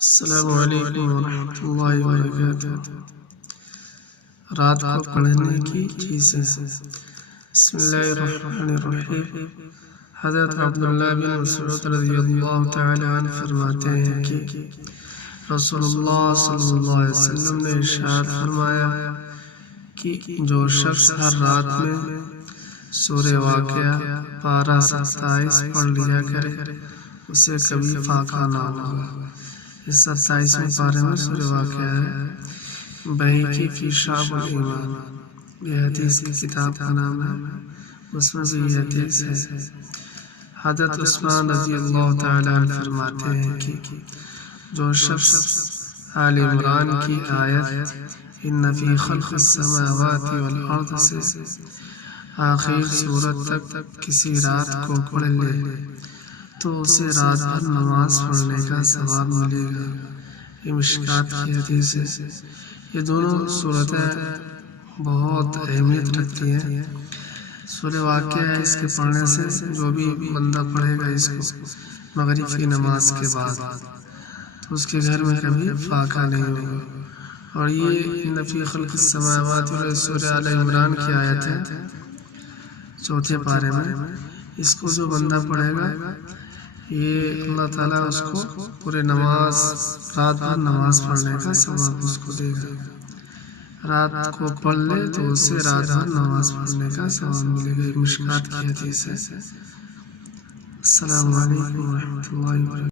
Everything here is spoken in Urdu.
السلام علیکم ورحمۃ اللہ وبرکاتہ۔ رات کو پڑھنے کی چیزیں۔ بسم اللہ الرحمن الرحیم۔ حضرت عبداللہ بن مسعود رضی اللہ تعالی عنہ فرماتے ہیں کہ رسول اللہ صلی اللہ علیہ وسلم نے ارشاد فرمایا کہ جو شخص ہر رات میں سورہ واقعہ پارہ 27 پڑھ لیا کرے اسے کبھی فاقہ نہ ہوگا۔ اس 27ویں پارے میں سورہ واقعہ ہے۔ بہیقی کی شعب الایمان، یہ حدیث کی کتاب کا نام ہے، اس میں بھی یہ حدیث ہے۔ حضرت عثمان رضی اللہ تعالی عنہ فرماتے ہیں کہ جو شخص آل عمران کی آیت ان فی خلق السماوات والارض سے آخر سورت تک کسی رات کو پڑھ لے تو اسے رات بھر نماز پڑھنے کا ثواب ملے گا۔ یہ مشکات کی حدیث ہے۔ یہ دونوں صورتیں بہت اہمیت رکھتی ہیں۔ سورہ واقعہ ہے، اس کے پڑھنے سے جو بھی بندہ پڑھے گا اس کو مغرب کی نماز کے بعد تو اس کے گھر میں کبھی فاقہ نہیں ہوگا۔ اور یہ ان فی خلق السماوات سورہ آل عمران کی آیت ہے، چوتھے پارے میں۔ اس کو جو بندہ پڑھے گا یہ اللہ تعالیٰ اس کو پورے رات بھر نماز پڑھنے کا ثواب اس کو دے گا۔ رات کو پڑھ لے تو اسے رات بھر نماز پڑھنے کا ثواب ملے گا۔ ایک مشکات کی حدیث ہے۔ السلام علیکم ورحمۃ اللہ وبرکاتہ۔